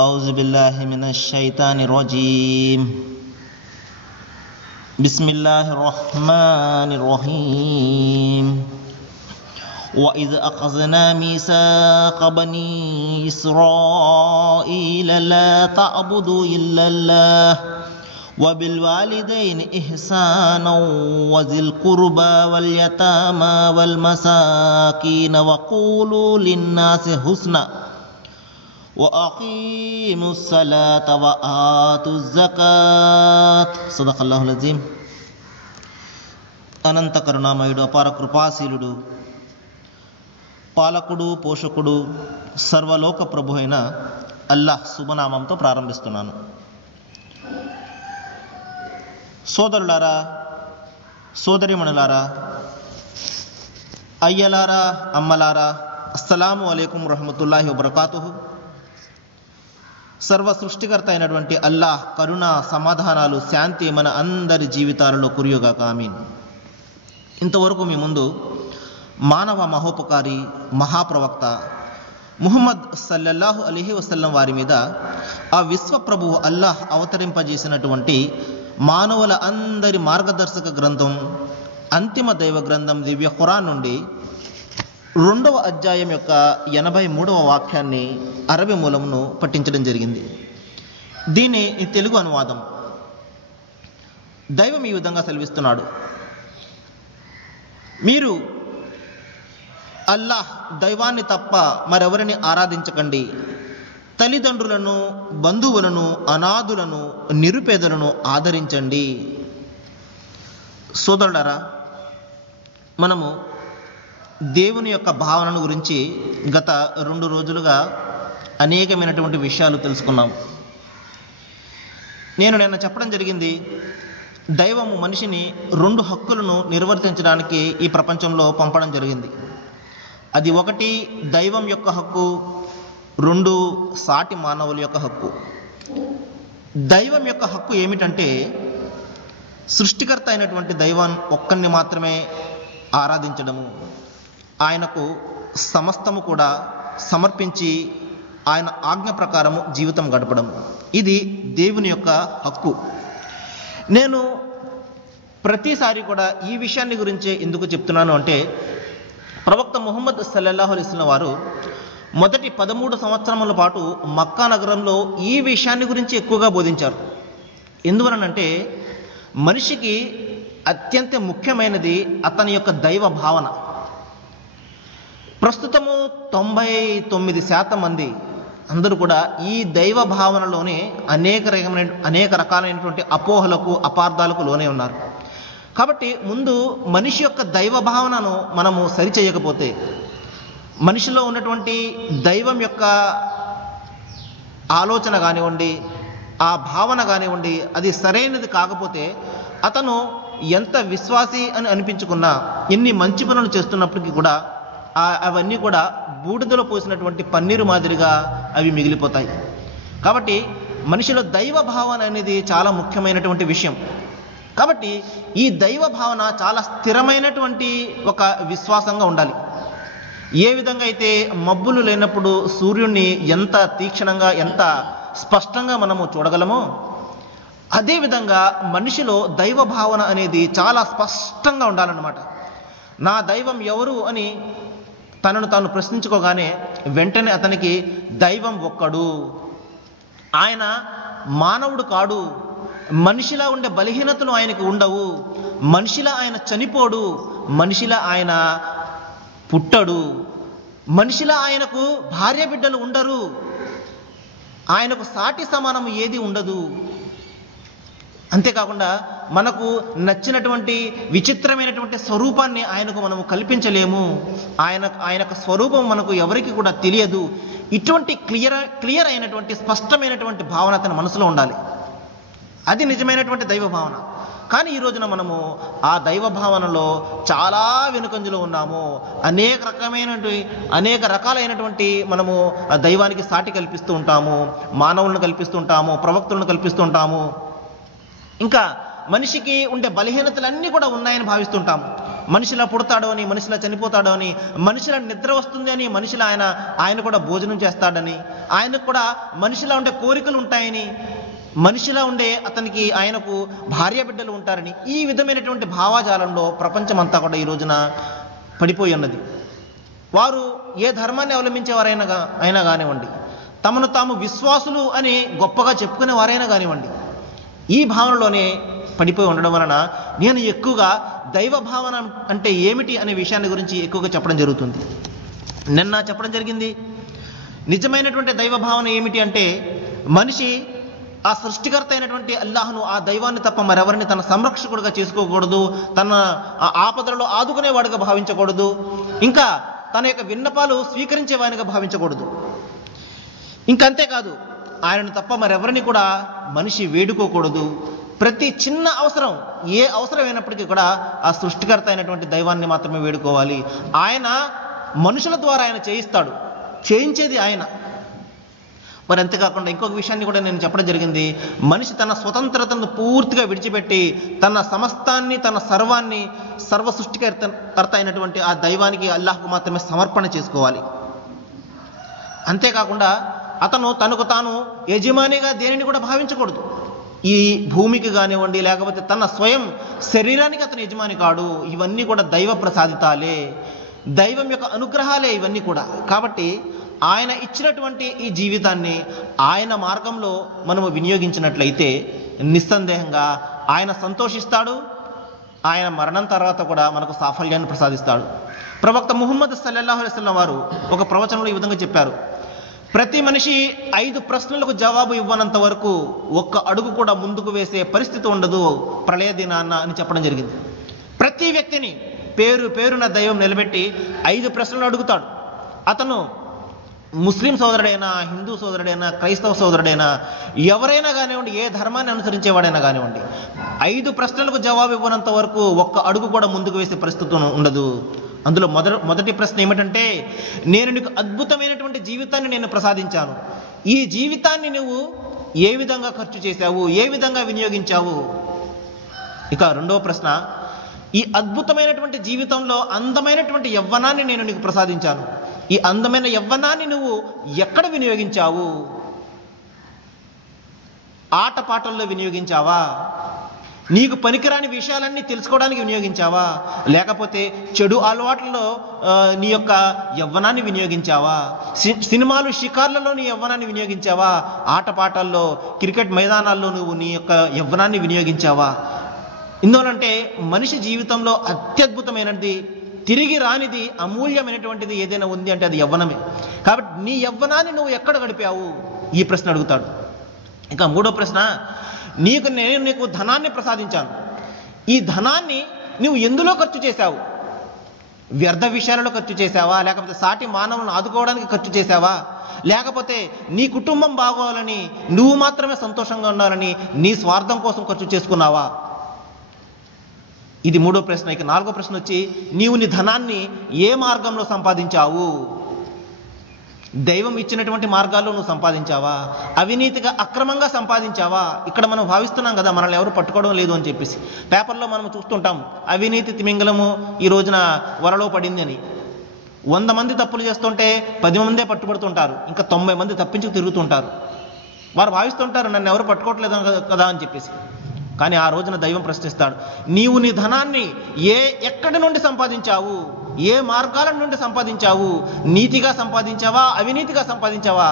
أعوذ بالله من الشيطان الرجيم بسم الله الرحمن الرحيم وإذ أخذنا ميثاق بني إسرائيل لا تعبدوا إلا الله وبالوالدين إحسانا وذي القربى واليتامى والمساكين وقولوا للناس حسنا وأقيموا الصلاة وآتوا الزكاة صدق الله العظيم. అనంత కరుణామయుడు అపార కృపాశీలుడు పాలకుడు పోషకుడు సర్వలోక ప్రభు అయిన అల్లాహ్ శుభనామంతో ప్రారంభిస్తున్నాను. సోదరులారా, సోదరిమణులారా, అయ్యలారా, అమ్మలారా, అస్సలాము అలైకుం రహమతుల్లాహి వబరకాతుహు. సర్వ సృష్టికర్త అయినటువంటి అల్లాహ్ కరుణ, సమాధానాలు, శాంతి మన అందరి జీవితాలలో కురియుగాక, ఆమీన్. ఇంతవరకు మీ ముందు మానవ మహోపకారి మహాప్రవక్త ముహమ్మద్ సల్లల్లాహు అలైహి వసల్లం వారి మీద ఆ విశ్వప్రభువు అల్లాహ్ అవతరింపజేసినటువంటి మానవుల అందరి మార్గదర్శక గ్రంథం అంతిమ దైవ గ్రంథం దివ్య ఖురాన్ నుండి 2వ అధ్యాయం యొక్క 83వ వాక్యాన్ని అరబీ మూలమును పఠించడం జరిగింది. దీని తెలుగు అనువాదం. దైవం ఈ విధంగా సెలవిస్తున్నాడు: మీరు అల్లాహ్ దైవాన్ని తప్ప మరెవరిని ఆరాధించకండి. తల్లిదండ్రులను, బంధువులను, అనాథులను, నిరుపేదలను ఆదరించండి. సోదరులారా, మనము దేవుని యొక్క భావనను గురించి గత 2 రోజులుగా అనేకమైనటువంటి విషయాలు తెలుసుకున్నాం. నేను నిన్న చెప్పడం జరిగింది, దైవము మనిషిని 2 హక్కులను నిర్వర్తించడానికి ఈ ప్రపంచంలో పంపడం జరిగింది. అది 1 దైవం యొక్క హక్కు, 2 సాటి మానవుల యొక్క హక్కు. దైవం యొక్క హక్కు ఏమిటంటే సృష్టికర్త అయినటువంటి దైవం ఒక్కరిని మాత్రమే ఆరాధించడము, ఆయనకు సమస్తము కూడా సమర్పించి ఆయన ఆజ్ఞ ప్రకారము జీవితం గడపడం. ఇది దేవుని యొక్క హక్కు. నేను ప్రతిసారి కూడా ఈ విషయాన్ని గురించే ఎందుకు చెప్తున్నాను అంటే, ప్రవక్త ముహమ్మద్ సల్లల్లాహు అలైహి వసల్లం వారు మొదటి 13 సంవత్సరముల పాటు మక్కా నగరంలో ఈ విషయాన్ని గురించి ఎక్కువగా బోధించారు. ఎందువలనంటే మనిషికి అత్యంత ముఖ్యమైనది అతని యొక్క దైవ భావన. ప్రస్తుతము 99% మంది అందరూ కూడా ఈ దైవ భావనలోనే అనేక రకాలైనటువంటి అపోహలకు, అపార్థాలకు లోనే ఉన్నారు. కాబట్టి ముందు మనిషి యొక్క దైవ భావనను మనము సరిచేయకపోతే, మనిషిలో ఉన్నటువంటి దైవం యొక్క ఆలోచన కానివ్వండి, ఆ భావన కానివ్వండి, అది సరైనది కాకపోతే అతను ఎంత విశ్వాసి అని అనిపించుకున్నా, ఎన్ని మంచి పనులు చేస్తున్నప్పటికీ కూడా అవన్నీ కూడా బూడిదలో పోసినటువంటి పన్నీరు మాదిరిగా అవి మిగిలిపోతాయి. కాబట్టి మనిషిలో దైవ భావన అనేది చాలా ముఖ్యమైనటువంటి విషయం. కాబట్టి ఈ దైవ భావన చాలా స్థిరమైనటువంటి ఒక విశ్వాసంగా ఉండాలి. ఏ విధంగా అయితే మబ్బులు లేనప్పుడు సూర్యుడిని ఎంత తీక్షణంగా, ఎంత స్పష్టంగా మనము చూడగలమో, అదేవిధంగా మనిషిలో దైవ భావన అనేది చాలా స్పష్టంగా ఉండాలన్నమాట. నా దైవం ఎవరు అని తనను తాను ప్రశ్నించుకోగానే వెంటనే అతనికి దైవం ఒక్కడు, ఆయన మానవుడు కాడు, మనిషిలా ఉండే బలహీనతలు ఆయనకు ఉండవు, మనిషిలా ఆయన చనిపోడు, మనిషిలా ఆయన పుట్టడు, మనిషిలా ఆయనకు భార్య బిడ్డలు ఉండరు, ఆయనకు సాటి సమానం ఏది ఉండదు. అంతేకాకుండా మనకు నచ్చినటువంటి విచిత్రమైనటువంటి స్వరూపాన్ని ఆయనకు మనము కల్పించలేము. ఆయన స్వరూపం మనకు ఎవరికి కూడా తెలియదు. ఇటువంటి క్లియర్ అయినటువంటి స్పష్టమైనటువంటి భావన తన మనసులో ఉండాలి. అది నిజమైనటువంటి దైవ భావన. కానీ ఈ రోజున మనము ఆ దైవ భావనలో చాలా వెనుకంజలో ఉన్నాము. అనేక రకాలైనటువంటి మనము దైవానికి సాటి కల్పిస్తూ ఉంటాము, మానవులను కల్పిస్తూ ఉంటాము, ప్రవక్తలను కల్పిస్తూ ఉంటాము. ఇంకా మనిషికి ఉండే బలహీనతలన్నీ కూడా ఉన్నాయని భావిస్తుంటాము. మనిషిలా పుడతాడు అని, మనిషిలా చనిపోతాడు అని, మనిషిలా నిద్ర వస్తుంది అని, మనిషిలా ఆయన కూడా భోజనం చేస్తాడని, ఆయనకు కూడా మనిషిలా ఉండే కోరికలు ఉంటాయని, మనిషిలా ఉండే ఆయనకు భార్య బిడ్డలు ఉంటారని, ఈ విధమైనటువంటి భావాజాలంలో ప్రపంచం అంతా కూడా ఈ రోజున పడిపోయి ఉన్నది. వారు ఏ ధర్మాన్ని అవలంబించేవారైనా కానివ్వండి, తమను తాము విశ్వాసులు అని గొప్పగా చెప్పుకునే వారైనా కానివ్వండి, ఈ భావనలోనే పడిపోయి ఉండడం వలన నేను ఎక్కువగా దైవ భావన అంటే ఏమిటి అనే విషయాన్ని గురించి ఎక్కువగా చెప్పడం జరుగుతుంది. నిన్న చెప్పడం జరిగింది, నిజమైనటువంటి దైవ భావన ఏమిటి అంటే మనిషి ఆ సృష్టికర్త అయినటువంటి అల్లాహ్ను, ఆ దైవాన్ని తప్ప మరెవరిని తన సంరక్షకుడుగా చేసుకోకూడదు, తన ఆపదలలో ఆదుకునేవాడుగా భావించకూడదు, ఇంకా తన యొక్క విన్నపాలు స్వీకరించేవాడిగా భావించకూడదు. ఇంకంతేకాదు, ఆయనను తప్ప మరెవరిని కూడా మనిషి వేడుకోకూడదు. ప్రతి చిన్న అవసరం, ఏ అవసరం అయినప్పటికీ కూడా ఆ సృష్టికర్త అయినటువంటి దైవాన్ని మాత్రమే వేడుకోవాలి. ఆయన మనుషుల ద్వారా ఆయన చేయిస్తాడు, చేయించేది ఆయన. మరి అంతేకాకుండా ఇంకొక విషయాన్ని కూడా నేను చెప్పడం జరిగింది, మనిషి తన స్వతంత్రతను పూర్తిగా విడిచిపెట్టి తన సమస్తాన్ని, తన సర్వాన్ని సర్వ సృష్టికర్త అయినటువంటి ఆ దైవానికి, అల్లాహ్కు మాత్రమే సమర్పణ చేసుకోవాలి. అంతేకాకుండా అతను తనకు తాను యజమానిగా దేనిని కూడా భావించకూడదు. ఈ భూమికి కానివ్వండి, లేకపోతే తన స్వయం శరీరానికి అతను యజమాని కాడు. ఇవన్నీ కూడా దైవ ప్రసాదితాలే, దైవం యొక్క అనుగ్రహాలే ఇవన్నీ కూడా. కాబట్టి ఆయన ఇచ్చినటువంటి ఈ జీవితాన్ని ఆయన మార్గంలో మనము వినియోగించినట్లయితే నిస్సందేహంగా ఆయన సంతోషిస్తాడు. ఆయన మరణం తర్వాత కూడా మనకు సాఫల్యాన్ని ప్రసాదిస్తాడు. ప్రవక్త ముహమ్మద్ సల్లల్లాహు అలైహి వసల్లం వారు ఒక ప్రవచనంలో ఈ విధంగా చెప్పారు, ప్రతి మనిషి 5 ప్రశ్నలకు జవాబు ఇవ్వనంత వరకు ఒక్క అడుగు కూడా ముందుకు వేసే పరిస్థితి ఉండదు ప్రళయ దినాన్న అని చెప్పడం జరిగింది. ప్రతి వ్యక్తిని పేరున దైవం నిలబెట్టి 5 ప్రశ్నలు అడుగుతాడు. అతను ముస్లిం సోదరుడైనా, హిందూ సోదరుడైనా, క్రైస్తవ సోదరుడైనా, ఎవరైనా కానివ్వండి, ఏ ధర్మాన్ని అనుసరించేవాడైనా కానివ్వండి, 5 ప్రశ్నలకు జవాబు ఇవ్వనంత వరకు ఒక్క అడుగు కూడా ముందుకు వేసే పరిస్థితి ఉండదు. అందులో మొదటి ప్రశ్న ఏమిటంటే, నేను నీకు అద్భుతమైనటువంటి జీవితాన్ని నేను ప్రసాదించాను, ఈ జీవితాన్ని నువ్వు ఏ విధంగా ఖర్చు చేశావు, ఏ విధంగా వినియోగించావు. ఇక రెండవ ప్రశ్న, ఈ అద్భుతమైనటువంటి జీవితంలో అందమైనటువంటి యవ్వనాన్ని నేను నీకు ప్రసాదించాను, ఈ అందమైన యవ్వనాన్ని నువ్వు ఎక్కడ వినియోగించావు? ఆటపాటల్లో వినియోగించావా? నీకు పనికిరాని విషయాలన్నీ తెలుసుకోవడానికి వినియోగించావా? లేకపోతే చెడు అలవాట్లలో నీ యొక్క యవ్వనాన్ని వినియోగించావా? సినిమాలు, షికార్లలో నీ యవ్వనాన్ని వినియోగించావా? ఆటపాటల్లో, క్రికెట్ మైదానాల్లో నువ్వు నీ యొక్క యవ్వనాన్ని వినియోగించావా? ఎందువలంటే మనిషి జీవితంలో అత్యద్భుతమైనది, తిరిగి రానిది, అమూల్యమైనటువంటిది ఏదైనా ఉంది అంటే అది యవ్వనమే. కాబట్టి నీ యవ్వనాన్ని నువ్వు ఎక్కడ గడిపావు? ఈ ప్రశ్న అడుగుతాడు. ఇంకా మూడో ప్రశ్న, నేను నీకు ధనాన్ని ప్రసాదించాను, ఈ ధనాన్ని నువ్వు ఎందులో ఖర్చు చేశావు? వ్యర్థ విషయాలలో ఖర్చు చేశావా? లేకపోతే సాటి మానవులను ఆదుకోవడానికి ఖర్చు చేశావా? లేకపోతే నీ కుటుంబం బాగోవాలని, నువ్వు మాత్రమే సంతోషంగా ఉండాలని నీ స్వార్థం కోసం ఖర్చు చేసుకున్నావా? ఇది మూడో ప్రశ్న. ఇక నాలుగో ప్రశ్న వచ్చి, నీవు నీ ధనాన్ని ఏ మార్గంలో సంపాదించావు? దైవం ఇచ్చినటువంటి మార్గాల్లో నువ్వు సంపాదించావా? అవినీతిగా, అక్రమంగా సంపాదించావా? ఇక్కడ మనం భావిస్తున్నాం కదా, మనల్ని ఎవరు పట్టుకోవడం లేదు అని చెప్పేసి. పేపర్లో మనం చూస్తుంటాం, అవినీతి తిమింగలము ఈ రోజున వరలో పడింది అని. 100 మంది తప్పులు చేస్తుంటే 10 మందే పట్టుబడుతుంటారు, ఇంకా 90 మంది తప్పించుకు తిరుగుతుంటారు. వారు భావిస్తుంటారు నన్ను ఎవరు పట్టుకోవట్లేదు కదా అని చెప్పేసి. కానీ ఆ రోజున దైవం ప్రశ్నిస్తాడు, నీవు నీ ధనాన్ని ఎక్కడి నుండి సంపాదించావు? ఏ మార్గాల నుండి సంపాదించావు? నీతిగా సంపాదించావా? అవినీతిగా సంపాదించావా?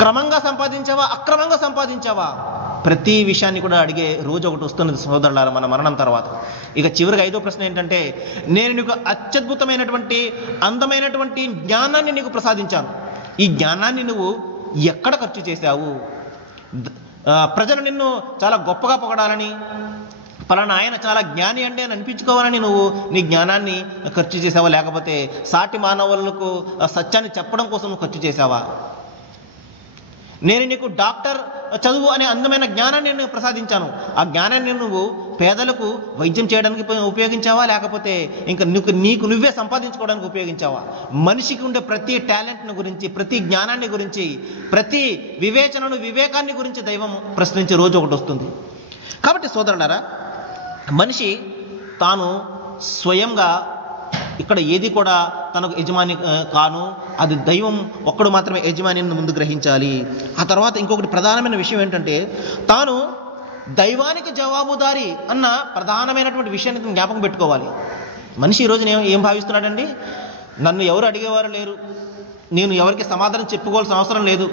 క్రమంగా సంపాదించావా? అక్రమంగా సంపాదించావా? ప్రతి విషయాన్ని కూడా అడిగే రోజు ఒకటి వస్తున్నది సోదరులారా మన మరణం తర్వాత. ఇక చివరిగా ఐదో ప్రశ్న ఏంటంటే, నేను నీకు అత్యద్భుతమైనటువంటి, అందమైనటువంటి జ్ఞానాన్ని నీకు ప్రసాదించాను, ఈ జ్ఞానాన్ని నువ్వు ఎక్కడ ఖర్చు చేశావు? ప్రజలు నిన్ను చాలా గొప్పగా పొగడాలని, పలానా ఆయన చాలా జ్ఞాని అంటే అని అనిపించుకోవాలని నువ్వు నీ జ్ఞానాన్ని ఖర్చు చేసావా? లేకపోతే సాటి మానవులకు సత్యాన్ని చెప్పడం కోసం నువ్వు ఖర్చు చేసావా? నేను నీకు డాక్టర్ చదువు అనే అందమైన జ్ఞానాన్ని నేను ప్రసాదించాను, ఆ జ్ఞానాన్ని నువ్వు పేదలకు వైద్యం చేయడానికి ఉపయోగించావా? లేకపోతే ఇంకా నీకు నువ్వే సంపాదించుకోవడానికి ఉపయోగించావా? మనిషికి ఉండే ప్రతి టాలెంట్ను గురించి, ప్రతి జ్ఞానాన్ని గురించి, ప్రతి వివేచనను, వివేకాన్ని గురించి దైవం ప్రశ్నించే రోజు ఒకటి వస్తుంది. కాబట్టి సోదరులారా, మనిషి తాను స్వయంగా ఇక్కడ ఏది కూడా తనకు యజమాని కాను, అది దైవం ఒక్కడు మాత్రమే యజమాని ముందు గ్రహించాలి. ఆ తర్వాత ఇంకొకటి ప్రధానమైన విషయం ఏంటంటే, తాను దైవానికి జవాబుదారి అన్న ప్రధానమైనటువంటి విషయాన్ని జ్ఞాపకం పెట్టుకోవాలి. మనిషి ఈరోజు ఏం భావిస్తున్నాడండి, నన్ను ఎవరు అడిగేవారు లేరు, నేను ఎవరికి సమాధానం చెప్పుకోవాల్సిన అవసరం లేదు,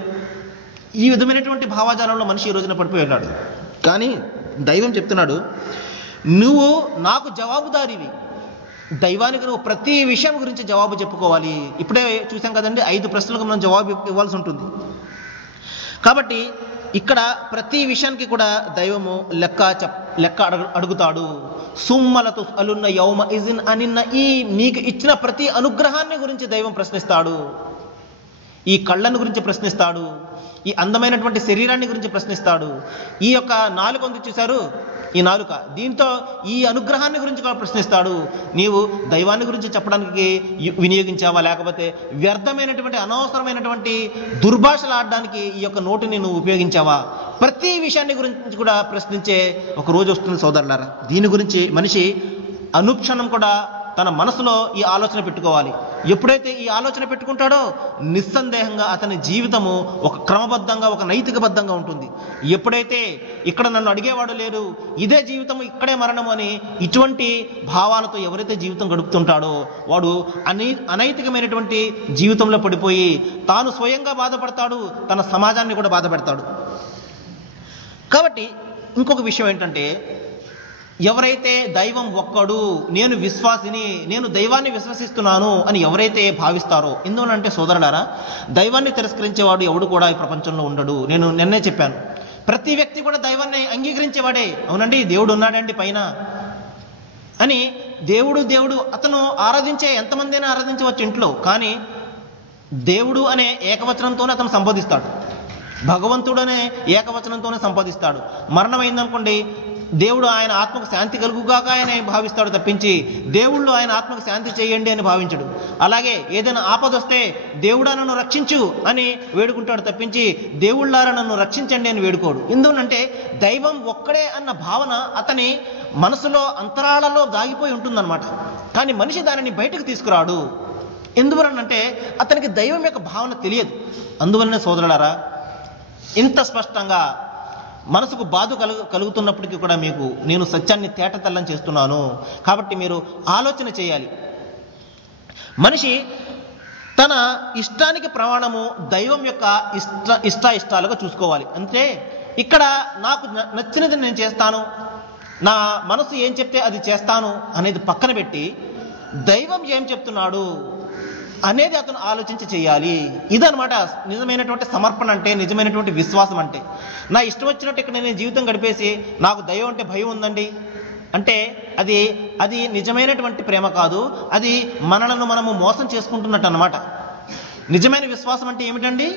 ఈ విధమైనటువంటి భావాజాలంలో మనిషి ఈ రోజున పడిపోయి ఉన్నాడు. కానీ దైవం చెప్తున్నాడు, నువ్వు నాకు జవాబుదారివి, దైవానికి నువ్వు ప్రతి విషయం గురించి జవాబు చెప్పుకోవాలి. ఇప్పుడే చూసాం కదండి, 5 ప్రశ్నలకు మనం జవాబు ఇవ్వాల్సి ఉంటుంది. కాబట్టి ఇక్కడ ప్రతి విషయానికి కూడా దైవము లెక్క అడుగుతాడు. సుమ్మలతు అలున్న యౌమ ఇజిన్ అనిన్న ఈ నీకు ఇచ్చిన ప్రతి అనుగ్రహాన్ని గురించి దైవం ప్రశ్నిస్తాడు. ఈ కళ్ళను గురించి ప్రశ్నిస్తాడు, ఈ అందమైనటువంటి శరీరాన్ని గురించి ప్రశ్నిస్తాడు. ఈ యొక్క నాలుక ఉంది చూశారు, ఈ నాలుక, దీంతో ఈ అనుగ్రహాన్ని గురించి కూడా ప్రశ్నిస్తాడు. నీవు దైవాన్ని గురించి చెప్పడానికి వినియోగించావా, లేకపోతే వ్యర్థమైనటువంటి అనవసరమైనటువంటి దుర్భాషలు ఆడడానికి ఈ యొక్క నోటిని నువ్వు ఉపయోగించావా? ప్రతి విషయాన్ని గురించి కూడా ప్రశ్నించే ఒక రోజు వస్తుంది సోదరులారా. దీని గురించి మనిషి అనుక్షణం కూడా తన మనసులో ఈ ఆలోచన పెట్టుకోవాలి. ఎప్పుడైతే ఈ ఆలోచన పెట్టుకుంటాడో నిస్సందేహంగా అతని జీవితము ఒక క్రమబద్ధంగా, ఒక నైతికబద్ధంగా ఉంటుంది. ఎప్పుడైతే ఇక్కడ నన్ను అడిగేవాడు లేరు, ఇదే జీవితము, ఇక్కడే మరణము అని ఇటువంటి భావాలతో ఎవరైతే జీవితం గడుపుతుంటాడో వాడు అనైతికమైనటువంటి జీవితంలో పడిపోయి తాను స్వయంగా బాధపడతాడు, తన సమాజాన్ని కూడా బాధపెడతాడు. కాబట్టి ఇంకొక విషయం ఏంటంటే, ఎవరైతే దైవం ఒక్కడు, నేను విశ్వాసిని, నేను దైవాన్ని విశ్వసిస్తున్నాను అని ఎవరైతే భావిస్తారో, ఎందువనంటే సోదరులారా, దైవాన్ని తిరస్కరించేవాడు ఎవడు కూడా ఈ ప్రపంచంలో ఉండడు. నేను నిన్నే చెప్పాను, ప్రతి వ్యక్తి కూడా దైవాన్ని అంగీకరించేవాడే. అవునండి, దేవుడు ఉన్నాడండి పైన అని, దేవుడు అతను ఆరాధించే ఎంతమంది అయినా ఆరాధించవచ్చు ఇంట్లో, కానీ దేవుడు అనే ఏకవచనంతోనే అతను సంబోధిస్తాడు, భగవంతుడు అనే ఏకవచనంతోనే సంబోధిస్తాడు. మరణం అయిందనుకోండి, దేవుడు ఆయన ఆత్మకు శాంతి కలుగుగాక ఆయన భావిస్తాడు తప్పించి దేవుళ్ళు ఆయన ఆత్మకు శాంతి చేయండి అని భావించడు. అలాగే ఏదైనా ఆపద వస్తే దేవుడా నన్ను రక్షించు అని వేడుకుంటాడు తప్పించి దేవుళ్ళారా నన్ను రక్షించండి అని వేడుకోడు. ఎందుకంటే దైవం ఒక్కడే అన్న భావన అతని మనసులో అంతరాళలో దాగిపోయి ఉంటుందన్నమాట. కానీ మనిషి దానిని బయటకు తీసుకురాడు. ఎందువలనంటే అతనికి దైవం యొక్క భావన తెలియదు. అందువలన సోదరులారా, ఇంత స్పష్టంగా మనసుకు బాధ కలుగుతున్నప్పటికీ కూడా మీకు నేను సత్యాన్ని తేటతెల్లం చేస్తున్నాను. కాబట్టి మీరు ఆలోచన చేయాలి. మనిషి తన ఇష్టానికి ప్రమాణము దైవం యొక్క ఇష్టాలుగా చూసుకోవాలి. అంటే ఇక్కడ నాకు నచ్చినది నేను చేస్తాను, నా మనసు ఏం చెప్తే అది చేస్తాను అనేది పక్కన పెట్టి దైవం ఏం చెప్తున్నాడు అనేది అతను ఆలోచించి చేయాలి. ఇదనమాట నిజమైనటువంటి సమర్పణ అంటే, నిజమైనటువంటి విశ్వాసం అంటే. నా ఇష్టం వచ్చినట్టు ఇక్కడ నేను జీవితం గడిపేసి నాకు దైవం అంటే భయం ఉందండి అంటే అది నిజమైనటువంటి ప్రేమ కాదు, అది మనలను మనము మోసం చేసుకుంటున్నట్టు అన్నమాట. నిజమైన విశ్వాసం అంటే ఏమిటండి?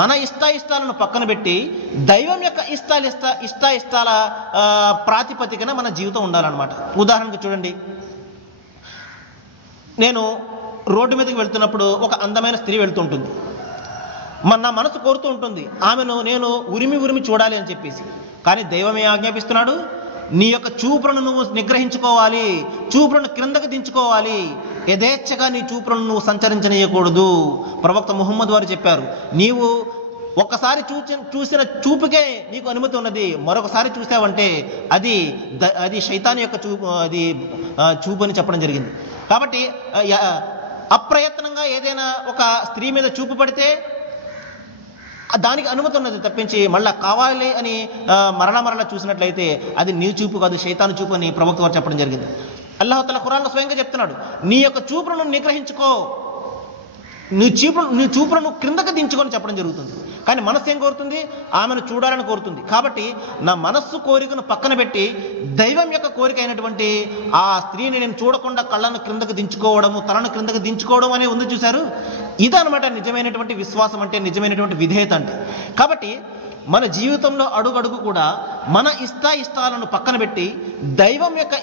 మన ఇష్టాలను పక్కన పెట్టి దైవం యొక్క ఇష్టాల ప్రాతిపదికన మన జీవితం ఉండాలన్నమాట. ఉదాహరణకు చూడండి, నేను రోడ్డు మీదకి వెళ్తున్నప్పుడు ఒక అందమైన స్త్రీ వెళ్తుంటుంది. నా మనసు కోరుతూ ఉంటుంది ఆమెను నేను ఉరిమి చూడాలి అని చెప్పేసి. కానీ దైవం ఏ ఆజ్ఞాపిస్తున్నాడు? నీ యొక్క చూపులను నువ్వు నిగ్రహించుకోవాలి, చూపులను క్రిందకు దించుకోవాలి, యథేచ్ఛగా నీ చూపులను నువ్వు సంచరించనీయకూడదు. ప్రవక్త ముహమ్మద్ వారు చెప్పారు, నీవు ఒక్కసారి చూసిన చూపుకే నీకు అనుమతి ఉన్నది, మరొకసారి చూసావంటే అది శైతాన్ యొక్క చూపు అని చెప్పడం జరిగింది. కాబట్టి అప్రయత్నంగా ఏదైనా ఒక స్త్రీ మీద చూపు పడితే దానికి అనుమతి ఉన్నది తప్పించి మళ్ళా కావాలి అని మరణ చూసినట్లయితే అది నీ చూపు కాదు, శైతాను చూపు అని ప్రవక్త వారు చెప్పడం జరిగింది. అల్లాహ్ తఆలా ఖురాన్లో స్వయంగా చెప్తున్నాడు, నీ యొక్క చూపులను నిగ్రహించుకో, నీ చూపులను క్రిందకు దించుకొని చెప్పడం జరుగుతుంది. కానీ మనస్సు ఏం కోరుతుంది? ఆమెను చూడాలని కోరుతుంది. కాబట్టి నా మనస్సు కోరికను పక్కన పెట్టి దైవం యొక్క కోరిక అయినటువంటి ఆ స్త్రీని నేను చూడకుండా కళ్ళను క్రిందకు దించుకోవడము, తలను క్రిందకు దించుకోవడం అనే ఉంది చూశారు. ఇదనమాట నిజమైనటువంటి విశ్వాసం అంటే, నిజమైనటువంటి విధేయత అంటే. కాబట్టి మన జీవితంలో అడుగడుగు కూడా మన ఇష్టాలను పక్కన పెట్టి దైవం యొక్క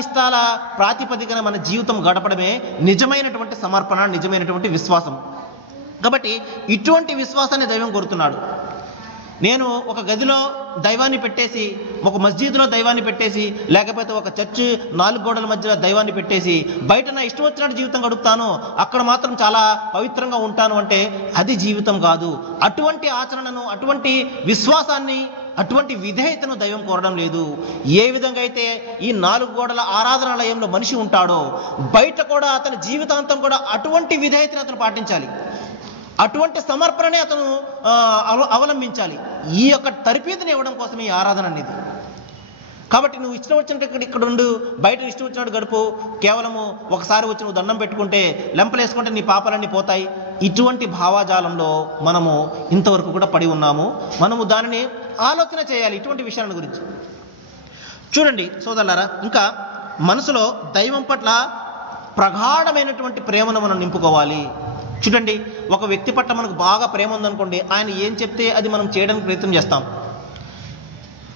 ఇష్టాల ప్రాతిపదికన మన జీవితం గడపడమే నిజమైనటువంటి సమర్పణ, నిజమైనటువంటి విశ్వాసం. కాబట్టి ఇటువంటి విశ్వాసాన్ని దైవం కోరుతున్నాడు. నేను ఒక గదిలో దైవాన్ని పెట్టేసి, ఒక మస్జిద్లో దైవాన్ని పెట్టేసి, లేకపోతే ఒక చర్చి 4 గోడల మధ్యలో దైవాన్ని పెట్టేసి బయట నా ఇష్టం వచ్చినట్టు జీవితం గడుపుతాను, అక్కడ మాత్రం చాలా పవిత్రంగా ఉంటాను అంటే అది జీవితం కాదు. అటువంటి ఆచరణను, అటువంటి విశ్వాసాన్ని, అటువంటి విధేయతను దైవం కోరడం లేదు. ఏ విధంగా అయితే ఈ 4 గోడల ఆరాధనాలయంలో మనిషి ఉంటాడో బయట కూడా అతని జీవితాంతం కూడా అటువంటి విధేయతను అతను పాటించాలి, అటువంటి సమర్పణనే అతను అవలంబించాలి. ఈ యొక్క తరబీదుని ఇవ్వడం కోసం ఈ ఆరాధన అనేది. కాబట్టి నువ్వు ఇష్టం వచ్చినట్టు ఇక్కడ ఉండు, బయట ఇష్టం వచ్చినట్టు గడుపు, కేవలము ఒకసారి వచ్చి నువ్వు దండం పెట్టుకుంటే, లెంపలేసుకుంటే నీ పాపాలన్నీ పోతాయి. ఇటువంటి భావాజాలంలో మనము ఇంతవరకు కూడా పడి ఉన్నాము. మనము దానిని ఆలోచన చేయాలి ఇటువంటి విషయాల గురించి. చూడండి సోదరులారా, ఇంకా మనసులో దైవం పట్ల ప్రగాఢమైనటువంటి ప్రేమను మనం నింపుకోవాలి. చూడండి, ఒక వ్యక్తి పట్ల మనకు బాగా ప్రేమ ఉందనుకోండి, ఆయన ఏం చెప్తే అది మనం చేయడానికి ప్రయత్నం చేస్తాం.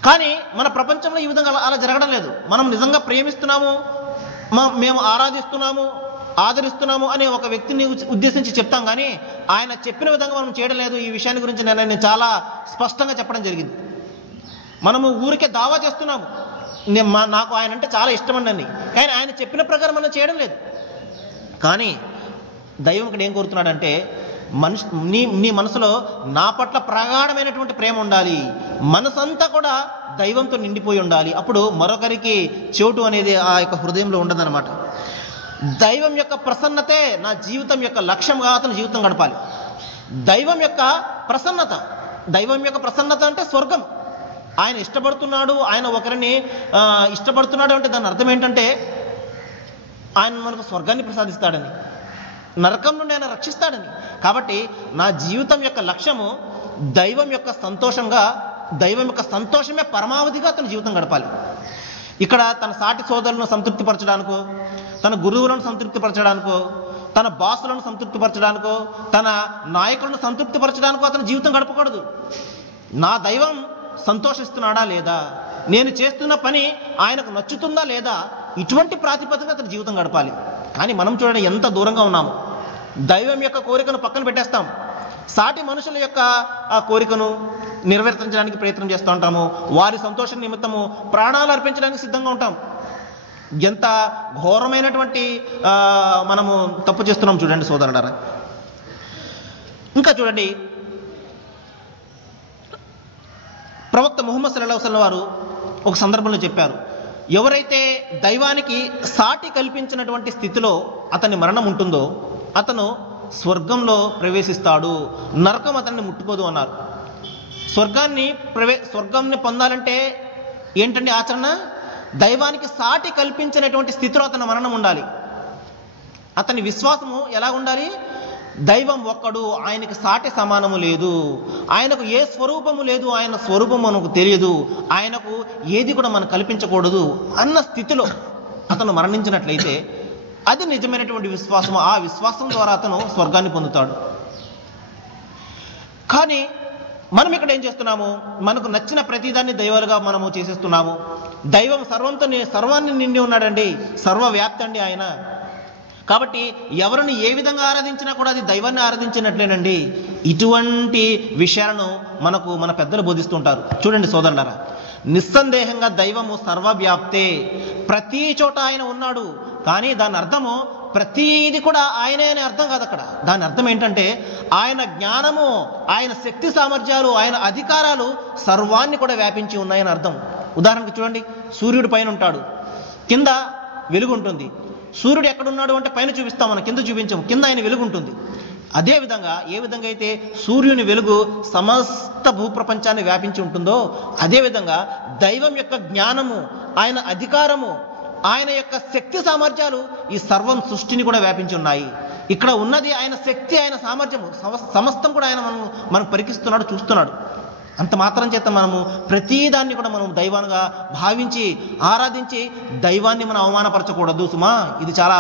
కానీ మన ప్రపంచంలో ఈ విధంగా అలా జరగడం లేదు. మనం నిజంగా ప్రేమిస్తున్నాము, మేము ఆరాధిస్తున్నాము, ఆదరిస్తున్నాము అనే ఒక వ్యక్తిని ఉద్దేశించి చెప్తాం, కానీ ఆయన చెప్పిన విధంగా మనం చేయడం లేదు. ఈ విషయాన్ని గురించి నేను చాలా స్పష్టంగా చెప్పడం జరిగింది. మనము ఊరికే దావా చేస్తున్నాము, నాకు ఆయన అంటే చాలా ఇష్టమండి, కానీ ఆయన చెప్పిన ప్రకారం మనం చేయడం లేదు. కానీ దైవం ఇక్కడ ఏం కోరుతున్నాడంటే, నీ మనసులో నా పట్ల ప్రగాఢమైనటువంటి ప్రేమ ఉండాలి, మనసంతా కూడా దైవంతో నిండిపోయి ఉండాలి. అప్పుడు మరొకరికి చోటు అనేది ఆ యొక్క హృదయంలో ఉండదన్నమాట. దైవం యొక్క ప్రసన్నతే నా జీవితం యొక్క లక్ష్యంగా అతను జీవితం గడపాలి. దైవం యొక్క ప్రసన్నత అంటే స్వర్గం. ఆయన ఇష్టపడుతున్నాడు, ఆయన ఒకరిని ఇష్టపడుతున్నాడు అంటే దాని అర్థం ఏంటంటే ఆయన మనకు స్వర్గాన్ని ప్రసాదిస్తాడని, నరకం నుండి ఆయన రక్షిస్తాడని. కాబట్టి నా జీవితం యొక్క లక్ష్యము దైవం యొక్క సంతోషమే పరమావధిగా తన జీవితం గడపాలి. ఇక్కడ తన సాటి సోదరులను సంతృప్తిపరచడానికో, తన గురువులను సంతృప్తిపరచడానికో, తన బాసులను సంతృప్తిపరచడానికో, తన నాయకులను సంతృప్తిపరచడానికో అతని జీవితం గడపకూడదు. నా దైవం సంతోషిస్తున్నాడా లేదా, నేను చేస్తున్న పని ఆయనకు నచ్చుతుందా లేదా, ఇటువంటి ప్రాతిపదికన అతని జీవితం గడపాలి. కానీ మనం చూడండి ఎంత దూరంగా ఉన్నాము. దైవం యొక్క కోరికను పక్కన పెట్టేస్తాం, సాటి మనుషుల యొక్క ఆ కోరికను నెరవేర్చడానికి ప్రయత్నం చేస్తూ ఉంటాము, వారి సంతోషం నిమిత్తము ప్రాణాలు అర్పించడానికి సిద్ధంగా ఉంటాం. ఎంత ఘోరమైనటువంటి మనము తప్పు చేస్తున్నాం చూడండి సోదరులారా. ఇంకా చూడండి, ప్రవక్త ముహమ్మద్ సల్లల్లాహు అలైహి వసల్లం వారు ఒక సందర్భంలో చెప్పారు, ఎవరైతే దైవానికి సాటి కల్పించినటువంటి స్థితిలో అతని మరణం ఉంటుందో అతను స్వర్గంలో ప్రవేశిస్తాడు, నరకం అతన్ని ముట్టుకోదు అన్నారు. స్వర్గాన్ని పొందాలంటే ఏంటండి ఆచరణ? దైవానికి సాటి కల్పించినటువంటి స్థితిలో అతని మరణం ఉండాలి. అతని విశ్వాసము ఎలా ఉండాలి? దైవం ఒక్కడు, ఆయనకి సాటి సమానము లేదు, ఆయనకు ఏ స్వరూపము లేదు, ఆయన స్వరూపం మనకు తెలియదు, ఆయనకు ఏది కూడా మనం కల్పించకూడదు అన్న స్థితిలో అతను మరణించినట్లయితే అది నిజమైనటువంటి విశ్వాసము. ఆ విశ్వాసం ద్వారా అతను స్వర్గాన్ని పొందుతాడు. కానీ మనం ఇక్కడ ఏం చేస్తున్నాము? మనకు నచ్చిన ప్రతిదాన్ని దైవాలుగా మనము చేసేస్తున్నాము. దైవం సర్వాన్ని నిండి ఉన్నాడండి, సర్వవ్యాప్తి అండి ఆయన. కాబట్టి ఎవరిని ఏ విధంగా ఆరాధించినా కూడా అది దైవాన్ని ఆరాధించినట్లేనండి. ఇటువంటి విషయాలను మన పెద్దలు బోధిస్తుంటారు. చూడండి సోదరులారా, నిస్సందేహంగా దైవము సర్వవ్యాప్తే, ప్రతి చోట ఆయన ఉన్నాడు. కానీ దాని అర్థము ప్రతీది కూడా ఆయనే అనే అర్థం కాదు. అక్కడ దాని అర్థం ఏంటంటే ఆయన జ్ఞానము, ఆయన శక్తి సామర్థ్యాలు, ఆయన అధికారాలు సర్వాన్ని కూడా వ్యాపించి ఉన్నాయని అర్థం. ఉదాహరణకు చూడండి, సూర్యుడు పైన ఉంటాడు, కింద వెలుగు ఉంటుంది. సూర్యుడు ఎక్కడున్నాడు అంటే పైన చూపిస్తాం, మనం కింద చూపించాము, కింద ఆయన వెలుగు ఉంటుంది. అదేవిధంగా ఏ విధంగా అయితే సూర్యుని వెలుగు సమస్త భూప్రపంచాన్ని వ్యాపించి ఉంటుందో అదేవిధంగా దైవం యొక్క జ్ఞానము, ఆయన అధికారము, ఆయన యొక్క శక్తి సామర్థ్యాలు ఈ సర్వం సృష్టిని కూడా వ్యాపించి ఉన్నాయి. ఇక్కడ ఉన్నది ఆయన శక్తి, ఆయన సామర్థ్యము, సమస్తం కూడా ఆయన మనం పరికిస్తున్నాడు, చూస్తున్నాడు. అంత మాత్రం చేత మనము ప్రతిదాన్ని కూడా మనం దైవాన్గా భావించి ఆరాధించి దైవాన్ని మనం అవమానపరచకూడదు సుమా. ఇది చాలా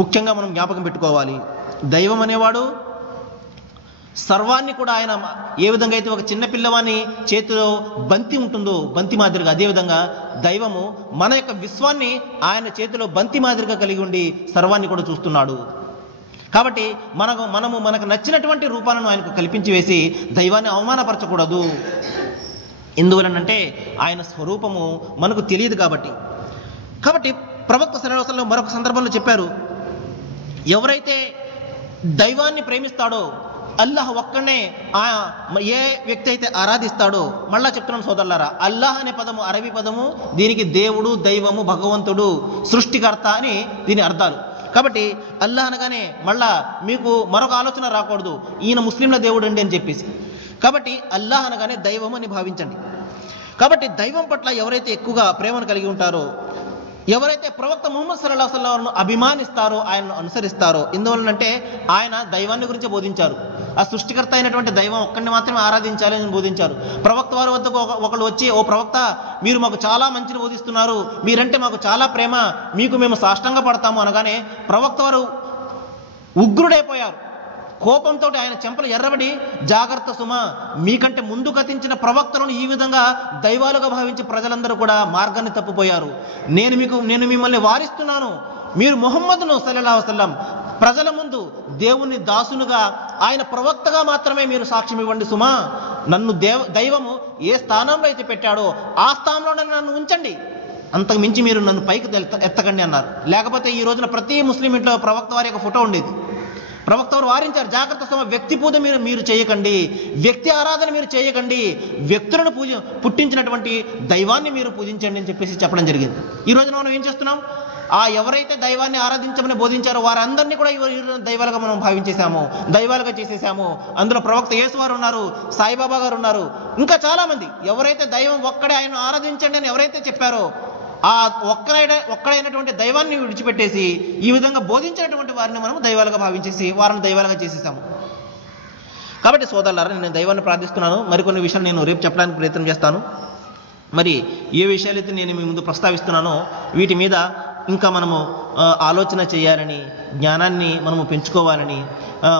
ముఖ్యంగా మనం జ్ఞాపకం పెట్టుకోవాలి. దైవం అనేవాడు సర్వాన్ని కూడా ఆయన ఏ విధంగా అయితే ఒక చిన్న పిల్లవాని చేతిలో బంతి ఉంటుందో బంతి మాదిరిగా, అదేవిధంగా దైవము మన యొక్క విశ్వాన్ని ఆయన చేతిలో బంతి మాదిరిగా కలిగి ఉండి సర్వాన్ని కూడా చూస్తున్నాడు. కాబట్టి మనకు నచ్చినటువంటి రూపాలను ఆయనకు కల్పించి వేసి దైవాన్ని అవమానపరచకూడదు. ఎందువలనంటే ఆయన స్వరూపము మనకు తెలియదు కాబట్టి. కాబట్టి ప్రవక్త సల్లల్లాహు అలైహి వసల్లం మరొక సందర్భంలో చెప్పారు, ఎవరైతే దైవాన్ని ప్రేమిస్తాడో, అల్లాహ్ ఒక్కనే ఏ వ్యక్తి అయితే ఆరాధిస్తాడో, మళ్ళా చెప్తున్నాను సోదరులారా, అల్లాహ్ అనే పదము అరబీ పదము, దీనికి దేవుడు, దైవము, భగవంతుడు, సృష్టికర్త అని దీని అర్థాలు. కాబట్టి అల్లాహ్ అనగానే మళ్ళా మీకు మరొక ఆలోచన రాకూడదు, ఈయన ముస్లింల దేవుడు అండి అని చెప్పేసి. కాబట్టి అల్లాహ్ అనగానే దైవం అని భావించండి. కాబట్టి దైవం పట్ల ఎవరైతే ఎక్కువగా ప్రేమను కలిగి ఉంటారో, ఎవరైతే ప్రవక్త ముహమ్మద్ సల్లల్లాహు అలైహి వసల్లంను అభిమానిస్తారో, ఆయనను అనుసరిస్తారో, ఎందువలనంటే ఆయన దైవాన్ని గురించి బోధించారు. ఆ సృష్టికర్త అయినటువంటి దైవం ఒక్కడిని మాత్రమే ఆరాధించాలి అని బోధించారు. ప్రవక్త వారి వద్దకు ఒకళ్ళు వచ్చి, ఓ ప్రవక్త, మీరు మాకు చాలా మంచిని బోధిస్తున్నారు, మీరంటే మాకు చాలా ప్రేమ, మీకు మేము సాష్టంగా పడతాము అనగానే ప్రవక్త వారు ఉగ్రుడైపోయారు. కోపంతో ఆయన చెంపలు ఎర్రబడి, జాగ్రత్త సుమా, మీకంటే ముందు గతించిన ప్రవక్తలను ఈ విధంగా దైవాలుగా భావించి ప్రజలందరూ కూడా మార్గాన్ని తప్పిపోయారు. నేను మిమ్మల్ని వారిస్తున్నాను, మీరు ముహమ్మదును సల్లల్లాహు అలైహి వసల్లం ప్రజల ముందు దేవుని దాసునుగా, ఆయన ప్రవక్తగా మాత్రమే మీరు సాక్ష్యం ఇవ్వండి సుమా. నన్ను దైవము ఏ స్థానంలో అయితే పెట్టాడో ఆ స్థానంలో నన్ను ఉంచండి, అంతకు మించి మీరు నన్ను పైకి ఎత్తకండి అన్నారు. లేకపోతే ఈ రోజున ప్రతి ముస్లిం ఇంట్లో ప్రవక్త వారి యొక్క ఫోటో ఉండేది. ప్రవక్త వారు వారించారు, జాగ్రత్త సుమ, వ్యక్తి పూజ మీరు చేయకండి, వ్యక్తి ఆరాధన మీరు చేయకండి, వ్యక్తులను పుట్టించినటువంటి దైవాన్ని మీరు పూజించండి అని చెప్పేసి చెప్పడం జరిగింది. ఈ రోజున మనం ఏం చేస్తున్నాం, ఎవరైతే దైవాన్ని ఆరాధించమని బోధించారో వారందరినీ కూడా దైవాలుగా మనం భావించేశాము, దైవాలుగా చేసేసాము. అందులో ప్రవక్త యేసు వారు ఉన్నారు, సాయిబాబా గారు ఉన్నారు, ఇంకా చాలా మంది. ఎవరైతే దైవం ఒక్కడే, ఆయన ఆరాధించండి అని ఎవరైతే చెప్పారో ఆ ఒక్కడైనటువంటి దైవాన్ని విడిచిపెట్టేసి ఈ విధంగా బోధించినటువంటి వారిని మనం దైవాలుగా భావించేసి వారిని దైవాలుగా చేసేసాము. కాబట్టి సోదరులారా, నేను దైవాన్ని ప్రార్థిస్తున్నాను. మరికొన్ని విషయాలు నేను రేపు చెప్పడానికి ప్రయత్నం చేస్తాను. మరి ఏ విషయాలైతే నేను మీ ముందు ప్రస్తావిస్తున్నానో వీటి మీద ఇంకా మనము ఆలోచన చేయాలని, జ్ఞానాన్ని మనము పెంచుకోవాలని,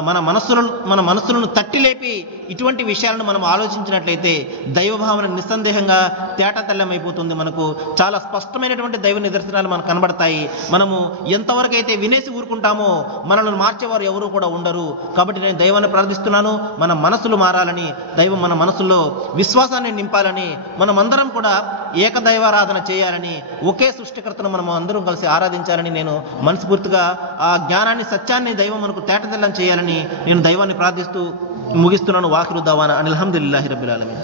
మన మనస్సులను తట్టి లేపి ఇటువంటి విషయాలను మనం ఆలోచించినట్లయితే దైవభావన నిస్సందేహంగా తేటతెల్లమైపోతుంది. మనకు చాలా స్పష్టమైనటువంటి దైవ నిదర్శనాలు మనకు కనబడతాయి. మనము ఎంతవరకు అయితే వినేసి ఊరుకుంటామో మనల్ని మార్చేవారు ఎవరు కూడా ఉండరు. కాబట్టి నేను దైవాన్ని ప్రార్థిస్తున్నాను, మన మనసులు మారాలని, దైవం మన మనసుల్లో విశ్వాసాన్ని నింపాలని, మనమందరం కూడా ఏకదైవారాధన చేయాలని, ఒకే సృష్టికర్తను మనం అందరం కలిసి ఆరాధించాలని నేను మనస్ఫూర్తిగా ఆ జ్ఞానాన్ని, సత్యాన్ని దైవం మనకు తేటతెల్లం చేయాలని నేను దైవాన్ని ప్రార్థిస్తూ ముగిస్తున్నాను. వాఖిరు దావానా అనిల్ హమ్దులిల్లాహి రబ్బిల్ ఆలమీన్.